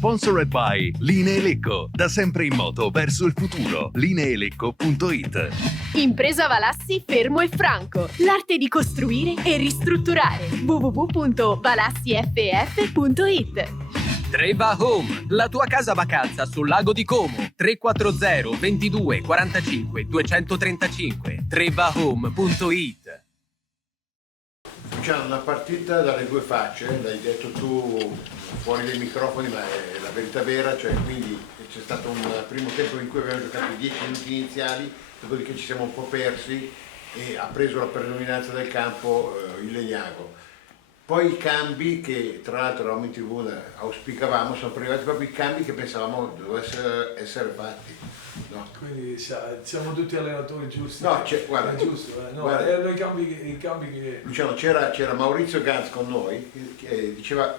Sponsored by Linee Lecco, da sempre in moto verso il futuro. Lineelecco.it. Impresa Valassi Fermo e Franco, l'arte di costruire e ristrutturare. www.valassiff.it. Treva Home, la tua casa vacanza sul lago di Como. 340 22 45 235. trevahome.it. C'è una partita dalle due facce, l'hai detto tu fuori dai microfoni, ma è la verità vera, cioè quindi c'è stato un primo tempo in cui abbiamo giocato i 10 minuti iniziali, dopodiché ci siamo un po' persi e ha preso la predominanza del campo il Legnago. Poi i cambi che tra l'altro eravamo in TV, auspicavamo, sono arrivati proprio i cambi che pensavamo dovessero essere fatti. No. Quindi siamo tutti allenatori giusti. No, guarda, è giusto, no, guarda, erano i cambi che... Luciano, c'era Maurizio Ganz con noi che diceva,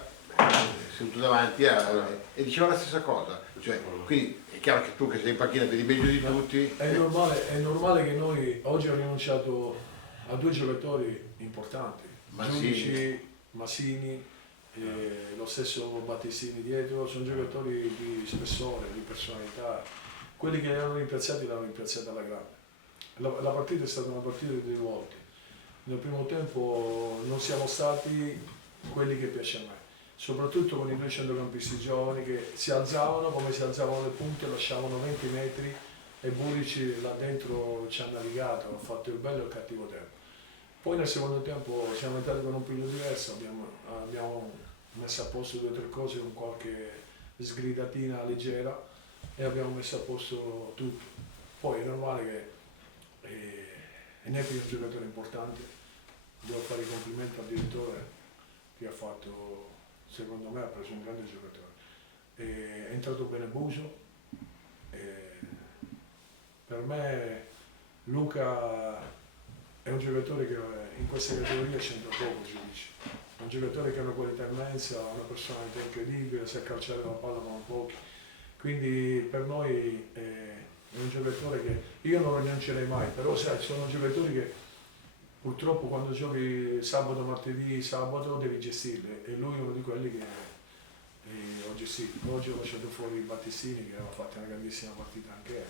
seduto davanti e diceva la stessa cosa. Cioè, quindi è chiaro che tu che sei in panchina vedi meglio di tutti. È normale che noi oggi abbiamo rinunciato a due giocatori importanti. Giudici, Masini, lo stesso Battistini dietro, sono giocatori di spessore, di personalità. Quelli che erano rimpiazzati l'hanno rimpiazzata alla grande. La partita è stata una partita di ruoli. Nel primo tempo non siamo stati quelli che piace a me, soprattutto con i due centrocampisti giovani che si alzavano come si alzavano le punte, lasciavano 20 metri e Burici là dentro ci ha navigato, ha fatto il bello e il cattivo tempo. Poi nel secondo tempo siamo entrati con un piglio diverso, abbiamo messo a posto 2 o 3 cose con qualche sgridatina leggera e abbiamo messo a posto tutto. Poi è normale che Nepi è un giocatore importante, devo fare i complimenti al direttore che ha fatto, secondo me ha preso un grande giocatore. È entrato bene Buso, per me Luca è un giocatore che in questa categoria c'entra poco, giudice. È un giocatore che ha una qualità immensa, ha una personalità incredibile, sa calciare la palla come pochi. Quindi per noi è un giocatore che io non lo rinuncerei mai, però sai, sono giocatori che purtroppo quando giochi sabato, martedì, sabato devi gestirli e lui è uno di quelli che ho gestito. Oggi ho lasciato fuori Battistini che aveva fatto una grandissima partita anche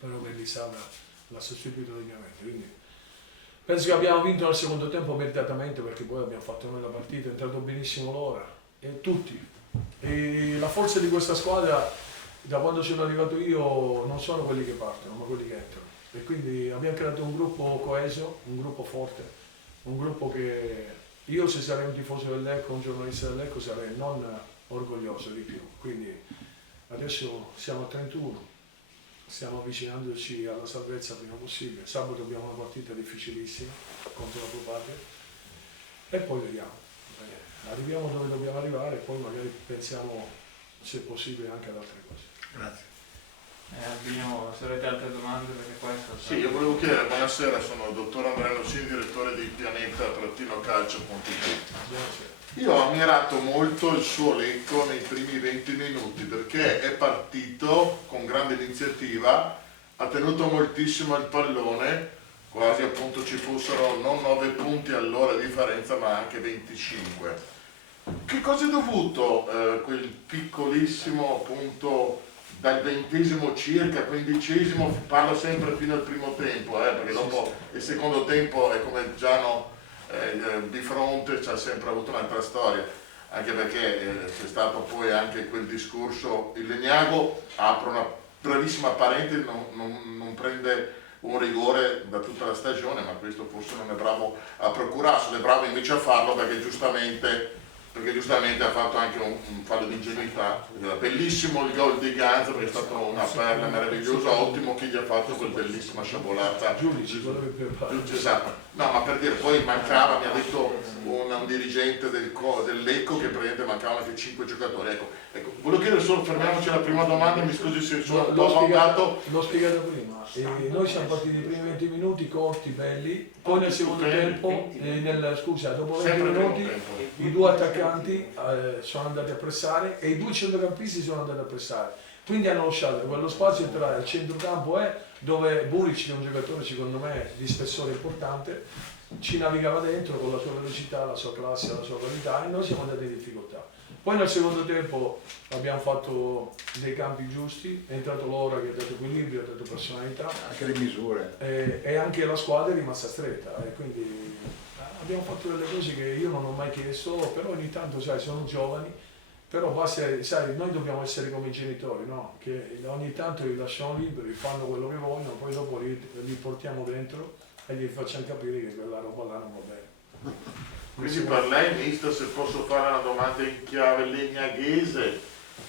però Bellisana l'ha sostituito degnamente. Quindi penso che abbiamo vinto nel secondo tempo meritatamente perché poi abbiamo fatto noi la partita, è entrato benissimo l'ora e tutti. E la forza di questa squadra, da quando sono arrivato io, non sono quelli che partono, ma quelli che entrano. E quindi abbiamo creato un gruppo coeso, un gruppo forte, un gruppo che io se sarei un tifoso del Lecco, un giornalista del Lecco, sarei non orgoglioso di più. Quindi adesso siamo a 31, stiamo avvicinandoci alla salvezza prima possibile. Sabato abbiamo una partita difficilissima contro la Propate e poi vediamo. Arriviamo dove dobbiamo arrivare e poi magari pensiamo se è possibile anche ad altre cose. Grazie. Abbiamo, se avete altre domande perché questo... Sì, io volevo chiedere, buonasera, sono il dottor Andrea Losini, direttore di Pianeta-Calcio.it. Io ho ammirato molto il suo Lecco nei primi 20 minuti perché è partito con grande iniziativa, ha tenuto moltissimo il pallone, quasi appunto ci fossero non 9 punti all'ora di differenza ma anche 25. Che cosa è dovuto quel piccolissimo appunto dal 20° circa, 15°, parlo sempre fino al primo tempo, perché dopo il secondo tempo è come Giano di fronte, ci ha sempre avuto un'altra storia, anche perché c'è stato poi anche quel discorso, il Legnago apre una brevissima parentesi, non prende un rigore da tutta la stagione, ma questo forse non è bravo a procurarselo, è bravo invece a farlo perché giustamente ha fatto anche un fallo di ingenuità. Bellissimo il gol di Ganz perché è stata una perla meravigliosa, ottimo che gli ha fatto quel bellissima sciabolata. Esatto. No, ma per dire, poi mancava, mi ha detto un dirigente del Lecco che praticamente mancavano anche 5 giocatori. Ecco, volevo chiedere solo, fermiamoci alla prima domanda, mi scusi se sono l'ho spiegato prima. Noi siamo partiti i primi 20 minuti corti, belli, poi nel secondo tempo, dopo 20 minuti i 2 attaccanti sono andati a pressare e i 2 centrocampisti sono andati a pressare. Quindi hanno lasciato quello spazio entrare al centrocampo dove Buric, che è un giocatore secondo me di spessore importante, ci navigava dentro con la sua velocità, la sua classe, la sua qualità e noi siamo andati in difficoltà. Poi nel secondo tempo abbiamo fatto dei campi giusti, è entrato Lora che ha dato equilibrio, ha dato personalità Anche le misure. e anche la squadra è rimasta stretta e quindi abbiamo fatto delle cose che io non ho mai chiesto, però ogni tanto sai, sono giovani, però basta, sai, noi dobbiamo essere come i genitori, no? Che ogni tanto li lasciamo liberi, fanno quello che vogliono, poi dopo li portiamo dentro e gli facciamo capire che quella roba là non va bene. Quindi per lei, mister, se posso fare una domanda in chiave legnaghese,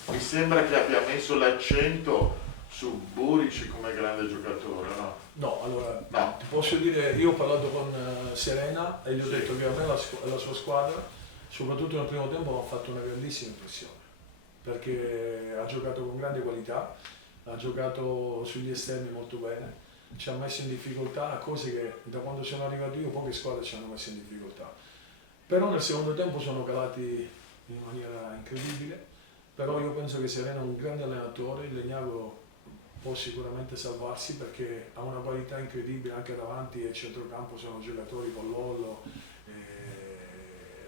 mi sembra che abbia messo l'accento su Burici come grande giocatore, no? No, allora, No. ti posso dire, io ho parlato con Serena e gli ho Sì. detto che a me la sua squadra, soprattutto nel primo tempo, mi ha fatto una grandissima impressione, perché ha giocato con grande qualità, ha giocato sugli esterni molto bene, ci ha messo in difficoltà, cose che da quando sono arrivato io poche squadre ci hanno messo in difficoltà. Però nel secondo tempo sono calati in maniera incredibile, però io penso che Serena è un grande allenatore, il Legnago può sicuramente salvarsi perché ha una qualità incredibile anche davanti e il centrocampo sono giocatori con Lollo,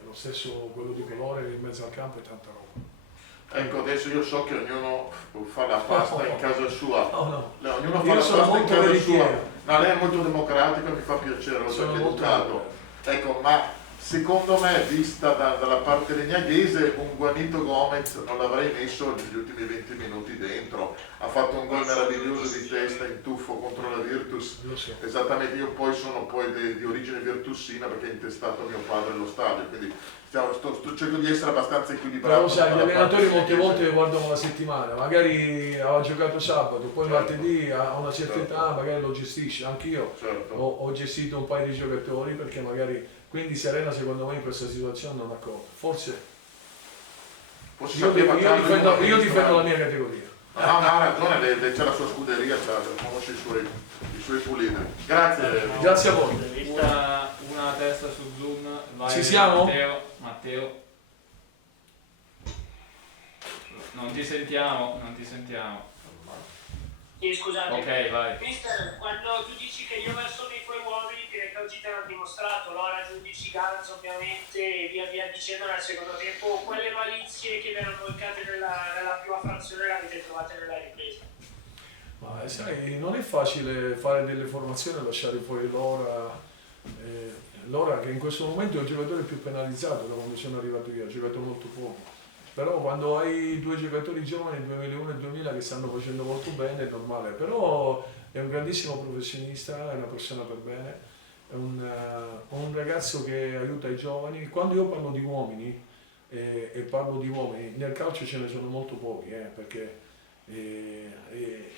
lo stesso quello di Colore in mezzo al campo e tanta roba. Ecco, adesso io so che ognuno fa la pasta in casa sua. No. Ognuno fa Io la sono pasta in molto casa veritiero. sua. No, lei è molto democratico e mi fa piacere, l'ho Sono sempre molto educato. Ecco, ma secondo me, vista dalla parte legnaghese, un Juanito Gomez non l'avrei messo negli ultimi 20 minuti dentro. Ha fatto un gol meraviglioso di testa in tuffo contro la Virtus. Lo so. Esattamente, io poi sono di origine virtussina perché ha intestato mio padre allo stadio, quindi cerco di essere abbastanza equilibrato. Però sai, gli dalla allenatori parte molte legnaghese. volte guardano la settimana, magari aveva giocato sabato, poi Certo. martedì a una certa Certo. età magari lo gestisce, anch'io Certo. ho gestito un paio di giocatori perché magari, quindi Serena secondo me in questa situazione non ha colpa, forse Forse io sapeva tanto di una difendo sinistra. la mia categoria. No, ha ragione, c'è la sua scuderia, conosce i suoi puliti. Grazie. Grazie a voi. Vista una testa su Zoom, vai. Ci siamo? Matteo. Non ti sentiamo. Scusate, Ok, vai. mister, quando tu dici che io verso dei tuoi uomini che oggi te l'hanno dimostrato, Lora, Giudici, Ganz ovviamente e via via dicendo nel secondo tempo, quelle malizie che vi erano mancate nella prima frazione le avete trovate nella ripresa. Ma sai, non è facile fare delle formazioni e lasciare fuori Lora. Lora che in questo momento è il giocatore più penalizzato da quando sono arrivato io, ha giocato molto poco. Però quando hai due giocatori giovani, 2001 e 2000, che stanno facendo molto bene, è normale. Però è un grandissimo professionista, è una persona per bene, è un ragazzo che aiuta i giovani. Quando io parlo di uomini, e parlo di uomini, nel calcio ce ne sono molto pochi, perché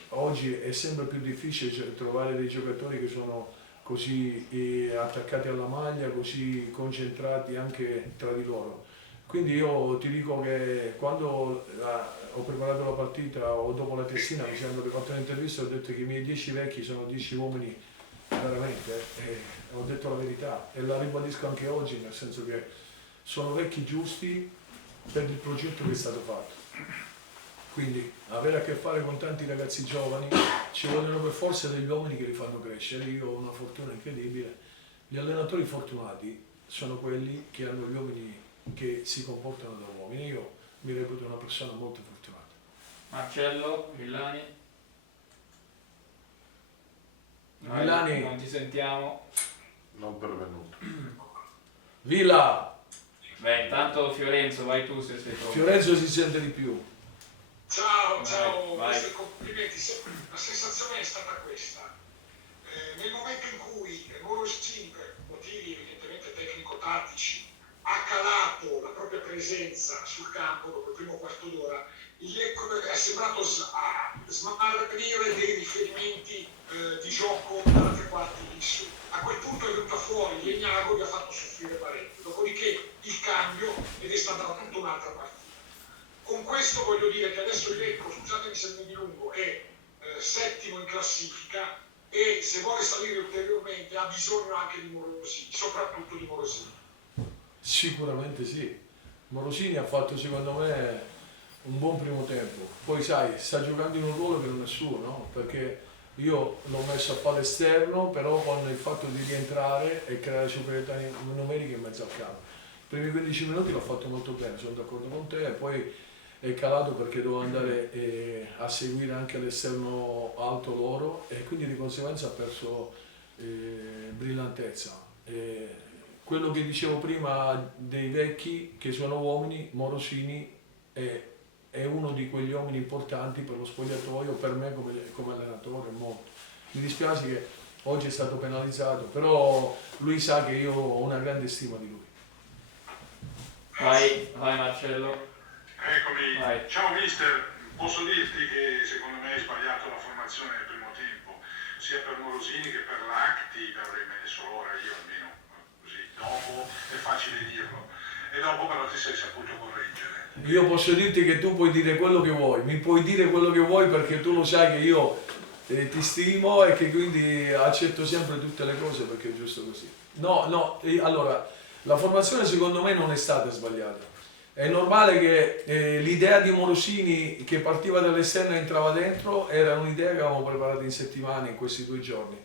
oggi è sempre più difficile trovare dei giocatori che sono così attaccati alla maglia, così concentrati anche tra di loro. Quindi io ti dico che quando ho preparato la partita o dopo la testina mi sembra che ho fatto un'intervista e ho detto che i miei 10 vecchi sono 10 uomini veramente, ho detto la verità e la ribadisco anche oggi, nel senso che sono vecchi giusti per il progetto che è stato fatto. Quindi avere a che fare con tanti ragazzi giovani, ci vogliono per forza degli uomini che li fanno crescere. Io ho una fortuna incredibile. Gli allenatori fortunati sono quelli che hanno gli uomini che si comportano da uomini. Io mi reputo una persona molto fortunata. Marcello, Villani. Villani. Non ti sentiamo. Non pervenuto. Villa! Beh, intanto Fiorenzo, vai tu se sei pronto. Fiorenzo si sente di più. Ciao, Vai, ciao, vai. mister, complimenti. La sensazione è stata questa. Nel momento in cui Morosini, per motivi evidentemente tecnico-tattici, ha calato la propria presenza sul campo dopo il primo quarto d'ora, il Lecco è sembrato smarrire dei riferimenti di gioco dalla tre quarti in su. A quel punto è venuta fuori Legnago, vi ha fatto soffrire parecchio. Dopodiché il cambio ed è stata tutta un'altra partita. Con questo voglio dire che adesso il Lecco, scusatemi se mi dilungo, è settimo in classifica e se vuole salire ulteriormente ha bisogno anche di Morosini, soprattutto di Morosini. Sicuramente sì. Morosini ha fatto secondo me un buon primo tempo. Poi sai, sta giocando in un ruolo che non è suo, no? Perché io l'ho messo a fare esterno, però con il fatto di rientrare e creare superiorità numeriche in mezzo al campo. primi 15 minuti l'ho fatto molto bene, sono d'accordo con te, e poi è calato perché dovevo andare a seguire anche l'esterno alto loro e quindi di conseguenza ha perso brillantezza. Quello che dicevo prima dei vecchi che sono uomini, Morosini è uno di quegli uomini importanti per lo spogliatoio, per me come allenatore molto. Mi dispiace che oggi è stato penalizzato, però lui sa che io ho una grande stima di lui. Vai Marcello. Eccomi. Vai. Ciao mister, posso dirti che secondo me hai sbagliato la formazione nel primo tempo, sia per Morosini che per Lacti, l'avrei messo ora io almeno, così dopo è facile dirlo, e dopo però ti sei saputo correggere. Io posso dirti che tu puoi dire quello che vuoi, mi puoi dire quello che vuoi perché tu lo sai che io ti stimo e che quindi accetto sempre tutte le cose perché è giusto così. No, allora, la formazione secondo me non è stata sbagliata. È normale che l'idea di Morosini che partiva dall'esterno e entrava dentro era un'idea che avevamo preparato in settimana in questi 2 giorni.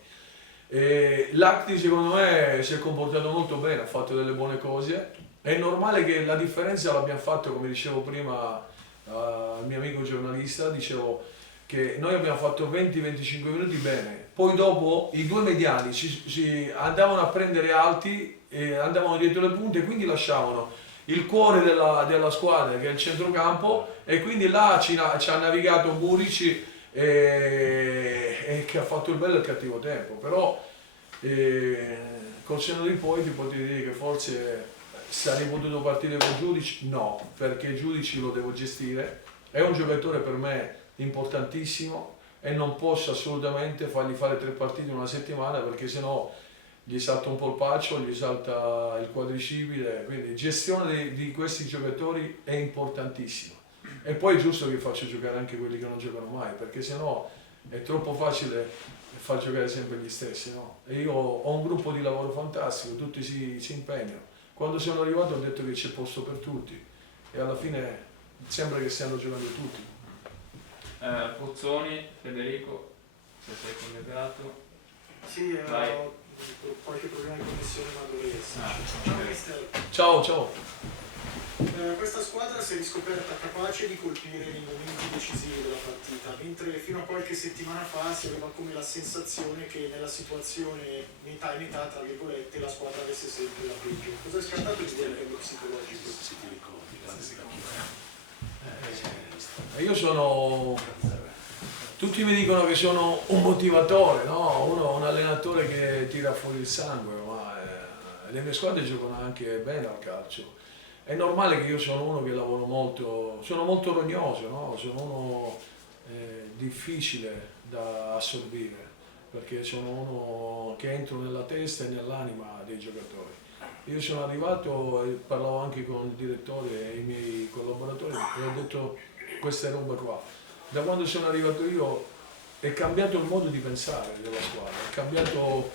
Lacti secondo me si è comportato molto bene, ha fatto delle buone cose. È normale che la differenza l'abbiamo fatto, come dicevo prima al mio amico giornalista, dicevo che noi abbiamo fatto 20-25 minuti bene, poi dopo i 2 mediani si andavano a prendere alti, andavano dietro le punte e quindi lasciavano il cuore della squadra che è il centrocampo e quindi là ci ha navigato Burici e che ha fatto il bello e il cattivo tempo, però col senno di poi ti potrei dire che forse sarei potuto partire con Giudici, no, perché Giudici lo devo gestire, è un giocatore per me importantissimo e non posso assolutamente fargli fare 3 partite in una settimana perché sennò gli salta un polpaccio, gli salta il quadricipite, quindi gestione di questi giocatori è importantissima. E poi è giusto che faccio giocare anche quelli che non giocano mai, perché sennò è troppo facile far giocare sempre gli stessi, no? E io ho un gruppo di lavoro fantastico, tutti si impegnano. Quando sono arrivato ho detto che c'è posto per tutti e alla fine sembra che stiano giocando tutti. Pozzoni, Federico, se sei collegato. Sì, Vai. ho qualche problema di connessione ma dovrei esserci. Ciao mister. Ciao. Questa squadra si è riscoperta capace di colpire nei momenti decisivi della partita, mentre fino a qualche settimana fa si aveva come la sensazione che nella situazione metà e metà, tra virgolette, la squadra avesse sempre la peggio. Cosa è scattato di livello psicologico? Io sono... Tutti mi dicono che sono un motivatore, no? Un allenatore che tira fuori il sangue, ma le mie squadre giocano anche bene al calcio. È normale che io sono uno che lavoro molto, sono molto rognoso, no? Sono uno difficile da assorbire, perché sono uno che entro nella testa e nell'anima dei giocatori. Io sono arrivato e parlavo anche con il direttore e i miei collaboratori e ho detto queste robe qua. Da quando sono arrivato io è cambiato il modo di pensare della squadra, è cambiato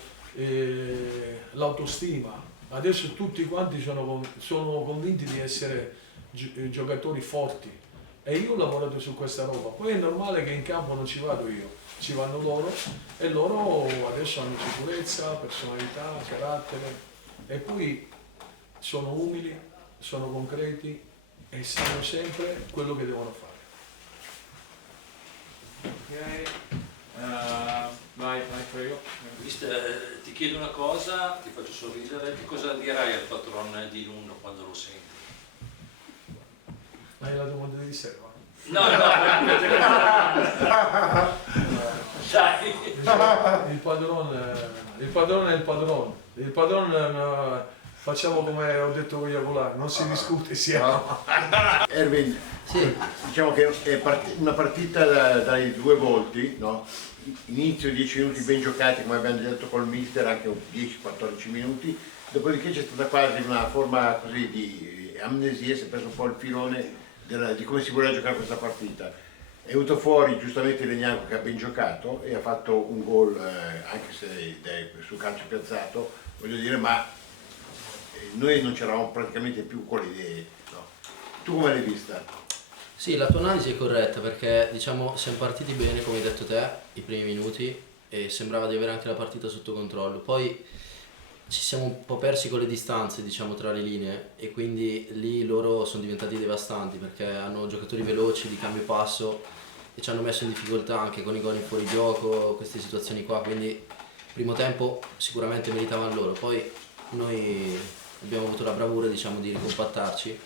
l'autostima. Adesso tutti quanti sono convinti di essere giocatori forti e io ho lavorato su questa roba. Poi è normale che in campo non ci vado io, ci vanno loro e loro adesso hanno sicurezza, personalità, carattere e poi sono umili, sono concreti e sanno sempre quello che devono fare. Ok. Vai, prego. Mister, ti chiedo una cosa, ti faccio sorridere, che cosa dirai al padrone di Lunno quando lo senti? Hai la domanda di riserva? No. Dai. Il padrone è il padrone. Il padrone facciamo come ho detto con Iacolà, non si discute, siamo. Erwin, diciamo che è una partita dai 2 volti, no? Inizio 10 minuti ben giocati, come abbiamo detto col mister, anche 10-14 minuti, dopodiché c'è stata quasi una forma così di amnesia, si è perso un po' il filone di come si voleva giocare questa partita. È venuto fuori giustamente Legnanco che ha ben giocato e ha fatto un gol, anche se sul calcio piazzato, voglio dire, ma noi non c'eravamo praticamente più con le idee, no? Tu come l'hai vista? Sì, la tua analisi è corretta perché diciamo siamo partiti bene come hai detto te i primi minuti e sembrava di avere anche la partita sotto controllo. Poi ci siamo un po' persi con le distanze, diciamo, tra le linee, e quindi lì loro sono diventati devastanti perché hanno giocatori veloci di cambio passo e ci hanno messo in difficoltà anche con i gol in fuorigioco, queste situazioni qua, quindi primo tempo sicuramente meritavano loro, poi noi abbiamo avuto la bravura, diciamo, di ricompattarci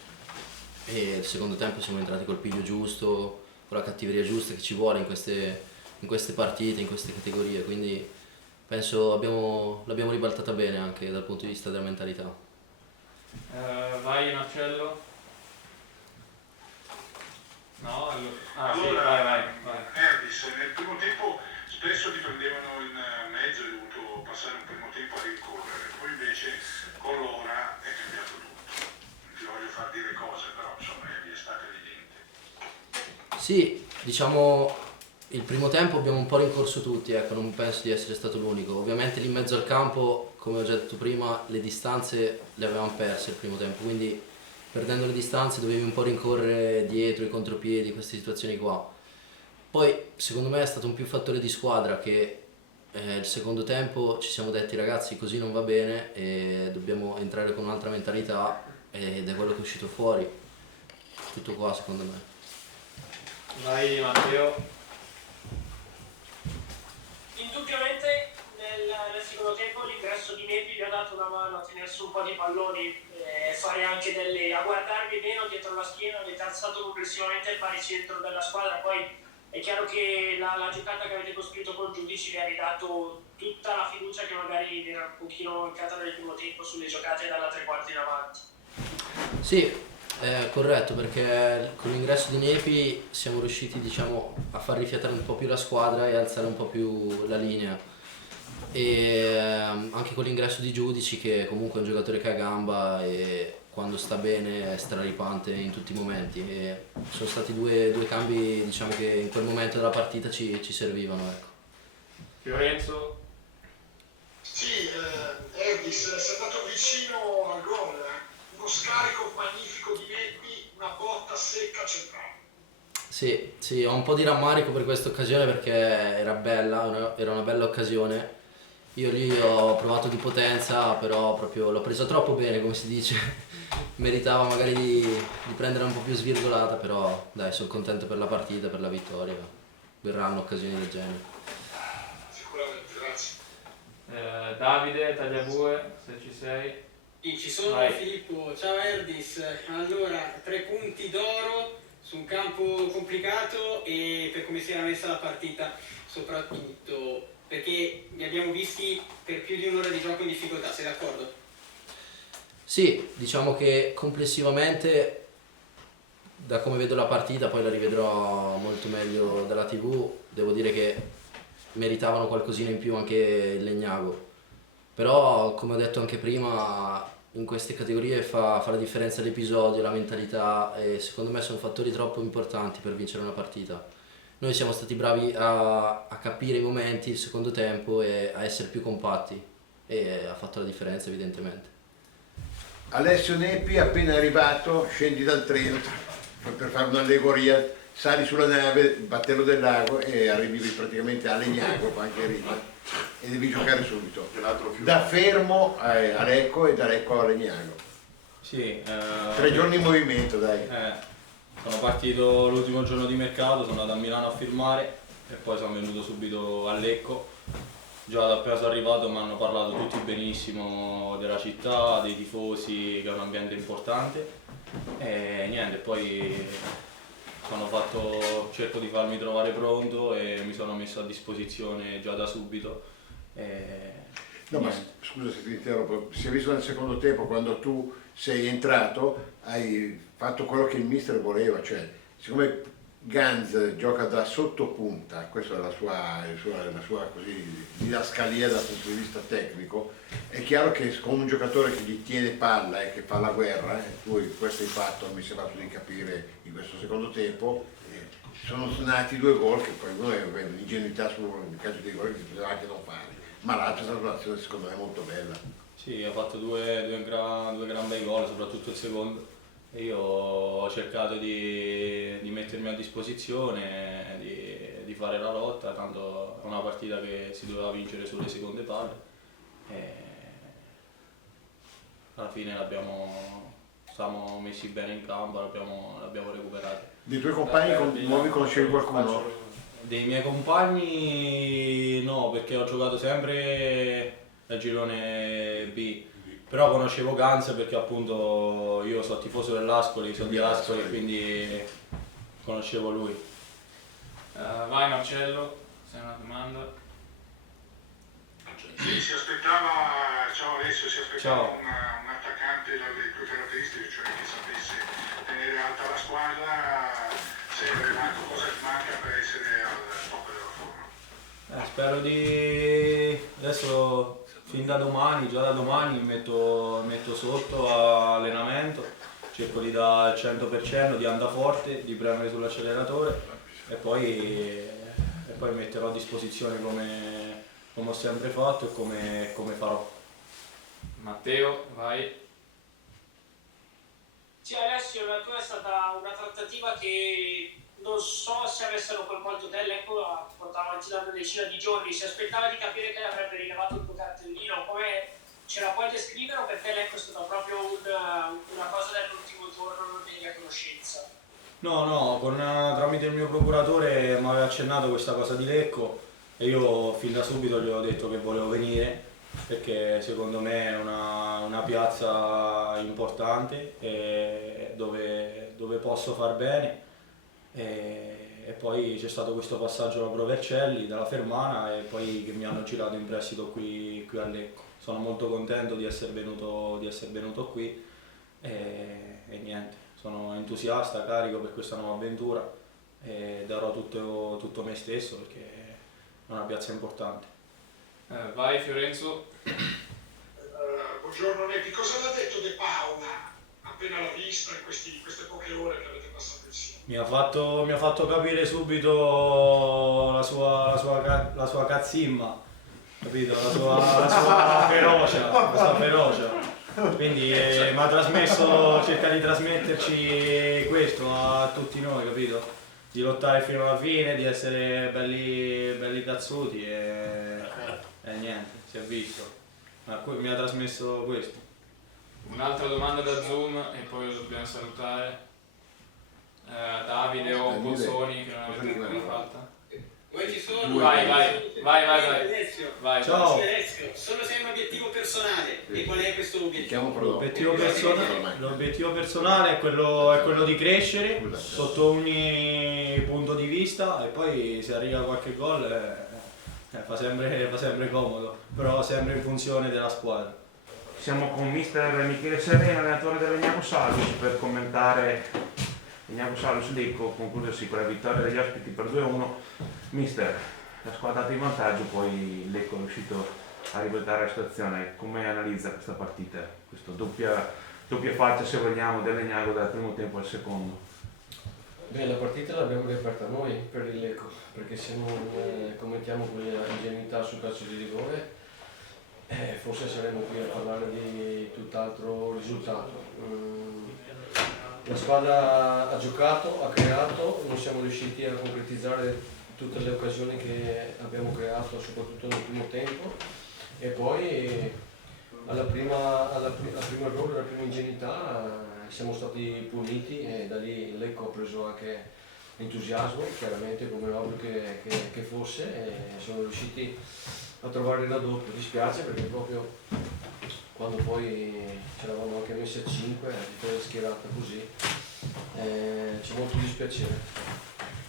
e il secondo tempo siamo entrati col piglio giusto, con la cattiveria giusta che ci vuole in queste partite, in queste categorie, quindi penso l'abbiamo ribaltata bene anche dal punto di vista della mentalità. Vai Marcello. No? Allora, vai. Erdis, nel primo tempo spesso ti prendevano in mezzo e hai dovuto passare un primo tempo a rincorrere, poi invece con l'ora è cambiato tutto. Non ti voglio far dire cose, però insomma è stato evidente. Sì, diciamo il primo tempo abbiamo un po' rincorso tutti, ecco, non penso di essere stato l'unico. Ovviamente lì in mezzo al campo, come ho già detto prima, le distanze le avevamo perse il primo tempo, quindi perdendo le distanze dovevi un po' rincorrere dietro, i contropiedi, queste situazioni qua. Poi secondo me è stato un più fattore di squadra che il secondo tempo ci siamo detti ragazzi così non va bene e dobbiamo entrare con un'altra mentalità ed è quello che è uscito fuori. Tutto qua secondo me. Vai Matteo. Indubbiamente nel secondo tempo l'ingresso di Nepi vi ha dato una mano a tenersi un po' di palloni, fare anche a guardarvi meno dietro la schiena, avete alzato complessivamente il baricentro della squadra, poi è chiaro che la giocata che avete costruito con Giudici vi ha ridato tutta la fiducia che magari vi era un pochino mancata nel primo tempo sulle giocate dalla tre quarti in avanti. Sì, è corretto, perché con l'ingresso di Nepi siamo riusciti, diciamo, a far rifiatare un po' più la squadra e alzare un po' più la linea. E anche con l'ingresso di Giudici, che comunque è un giocatore che ha gamba e quando sta bene è straripante in tutti i momenti. E sono stati due cambi, diciamo, che in quel momento della partita ci servivano, ecco. Fiorenzo. Sì, Erdis, sei andato vicino al gol, uno scarico magnifico di Nepi, una botta secca centrale. Sì, ho un po' di rammarico per questa occasione perché era una bella occasione. Io lì ho provato di potenza, però proprio l'ho preso troppo bene, come si dice. Meritava magari di prendere un po' più svirgolata, però dai, sono contento per la partita, per la vittoria. Verranno occasioni del genere. Sicuramente, grazie. Davide, Tagliabue, se ci sei. Sì, ci sono. Vai. Filippo. Ciao Erdis. Allora, 3 punti d'oro su un campo complicato e per come si era messa la partita, soprattutto perché li abbiamo visti per più di un'ora di gioco in difficoltà, sei d'accordo? Sì, diciamo che complessivamente, da come vedo la partita, poi la rivedrò molto meglio dalla TV, devo dire che meritavano qualcosina in più anche il Legnago. Però, come ho detto anche prima, in queste categorie fa la differenza l'episodio, la mentalità, e secondo me sono fattori troppo importanti per vincere una partita. Noi siamo stati bravi a capire i momenti, il secondo tempo, e a essere più compatti, e ha fatto la differenza evidentemente. Alessio Nepi, appena arrivato, scendi dal treno per fare un'allegoria, sali sulla nave, battello del lago e arrivi praticamente a Legnago, anche Rima, e devi giocare subito. Da Fermo a Lecco e da Lecco a Legnago. Sì, 3 giorni in movimento, dai. Sono partito l'ultimo giorno di mercato, sono andato a Milano a firmare e poi sono venuto subito a Lecco. Già da appena sono arrivato mi hanno parlato tutti benissimo della città, dei tifosi, che è un ambiente importante, e niente, poi cerco di farmi trovare pronto e mi sono messo a disposizione già da subito. No, ma scusa se ti interrompo, si è visto nel secondo tempo, quando tu sei entrato, hai fatto quello che il mister voleva, cioè siccome Ganz gioca da sottopunta, questa è la sua così, didascalia dal punto di vista tecnico, è chiaro che con un giocatore che gli tiene palla e che fa la guerra, tu questo hai fatto, mi sembra di capire in questo secondo tempo, sono nati 2 gol che poi uno è un'ingenuità sul calcio dei gol che si poteva anche non fare, ma l'altra è stata un'azione secondo me molto bella. Sì, ha fatto due gran bei gol, soprattutto il secondo. E io ho cercato di mettermi a disposizione, di fare la lotta, tanto è una partita che si doveva vincere sulle seconde palle. alla fine siamo messi bene in campo, l'abbiamo recuperato. Dei tuoi compagni nuovi conoscevi qualcuno? Dei miei compagni no, perché ho giocato sempre al girone B, però conoscevo Ganz perché appunto io sono tifoso dell'Ascoli, sono di Ascoli, quindi conoscevo lui. Vai Marcello, se hai una domanda. Sì, si aspettava, ciao Alessio, si aspettava Ciao. un attaccante dalle tue caratteristiche, cioè che sapesse tenere alta la squadra, se è arrivato, cosa ti manca per essere al top della forma? Spero di... adesso fin da domani, già da domani mi metto sotto allenamento, cerco di dare il 100%, di andare forte, di premere sull'acceleratore e poi metterò a disposizione come ho sempre fatto e come farò. Matteo, vai. Sì, Alessio, la tua è stata una trattativa che non so se avessero coinvolto te, Lecco portava avanti da una decina di giorni, si aspettava di capire che avrebbe rilevato il tuo cartellino, come ce la puoi descrivere o per te Lecco è stata proprio una cosa dell'ultimo giorno, non ne hai conoscenza? No, tramite il mio procuratore mi aveva accennato questa cosa di Lecco e io fin da subito gli ho detto che volevo venire perché secondo me è una piazza importante dove posso far bene e poi c'è stato questo passaggio da Provercelli, dalla Fermana e poi che mi hanno girato in prestito qui a Lecco. Sono molto contento di essere venuto qui e niente, sono entusiasta, carico per questa nuova avventura e darò tutto me stesso perché è una piazza importante. Vai Fiorenzo. Buongiorno Nepi, cosa l'ha detto De Paola appena l'ha vista in queste poche ore che avete passato insieme? Mi ha fatto capire subito la sua cazzimma, capito? La sua ferocia. Quindi mi ha trasmesso, cerca di trasmetterci questo a tutti noi, capito? Di lottare fino alla fine, di essere belli cazzuti e niente, si è visto. Mi ha trasmesso questo. Un'altra domanda da Zoom e poi lo dobbiamo salutare. Davide o Bozzoni che non avete ancora fatta. Voi ci sono? Vai. Alessio. Vai. Ciao. Alessio, solo se hai un obiettivo personale. E qual è questo obiettivo? L'obiettivo personale è quello di crescere sotto ogni punto di vista e poi se arriva qualche gol fa sempre comodo, però sempre in funzione della squadra. Siamo con mister Michele Serena, allenatore dell'Egnago Salus, per commentare Egnago Salus Lecco, concludersi con la vittoria degli ospiti per 2-1. Mister, la squadra ha dato in vantaggio, poi Lecco è riuscito a ribaltare la situazione. Come analizza questa partita? Questa doppia faccia, se vogliamo, dell'Egnago dal primo tempo al secondo? Beh, la partita l'abbiamo riaperta noi per il Lecco, perché se non commettiamo quella ingenuità sul calcio di rigore forse saremmo qui a parlare di tutt'altro risultato. La squadra ha giocato, ha creato, non siamo riusciti a concretizzare tutte le occasioni che abbiamo creato, soprattutto nel primo tempo, e poi al primo errore, alla prima ingenuità siamo stati puniti e da lì Lecco ha preso anche entusiasmo, chiaramente come ovvio che fosse, e sono riusciti a trovare il raddoppio. Dispiace perché proprio quando poi ci eravamo anche messi a 5, a difesa schierata così, c'è molto dispiacere.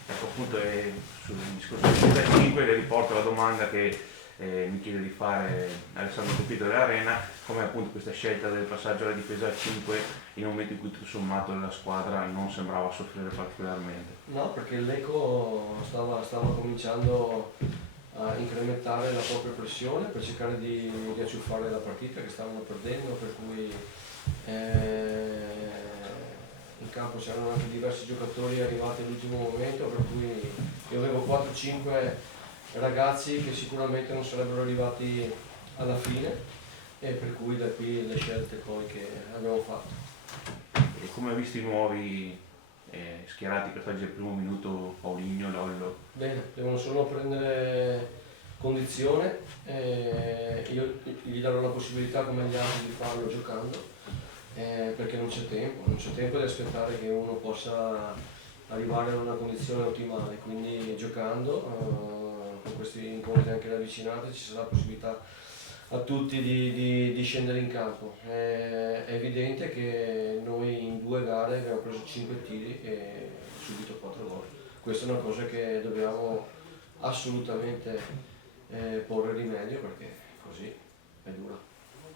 Ecco, appunto sul discorso da 5 le riporto la domanda che mi chiede di fare Alessandro Pepito dell'Arena, come appunto questa scelta del passaggio alla difesa a 5 in un momento in cui tutto sommato la squadra non sembrava soffrire particolarmente. No, perché il Lecco stava cominciando a incrementare la propria pressione per cercare di acciuffare la partita che stavano perdendo, per cui in campo c'erano anche diversi giocatori arrivati all'ultimo momento, per cui io avevo 4-5 ragazzi che sicuramente non sarebbero arrivati alla fine e per cui da qui le scelte poi che abbiamo fatto. E come hai visto i nuovi schierati per oggi al primo minuto, Paulinho, Lollo? Bene, devono solo prendere condizione, io gli darò la possibilità come gli altri di farlo giocando, perché non c'è tempo di aspettare che uno possa arrivare a una condizione ottimale, quindi giocando con questi incontri anche ravvicinati ci sarà la possibilità a tutti di scendere in campo. È evidente che noi in 2 gare abbiamo preso 5 tiri e subito 4 gol. Questa è una cosa che dobbiamo assolutamente porre rimedio, perché così è dura.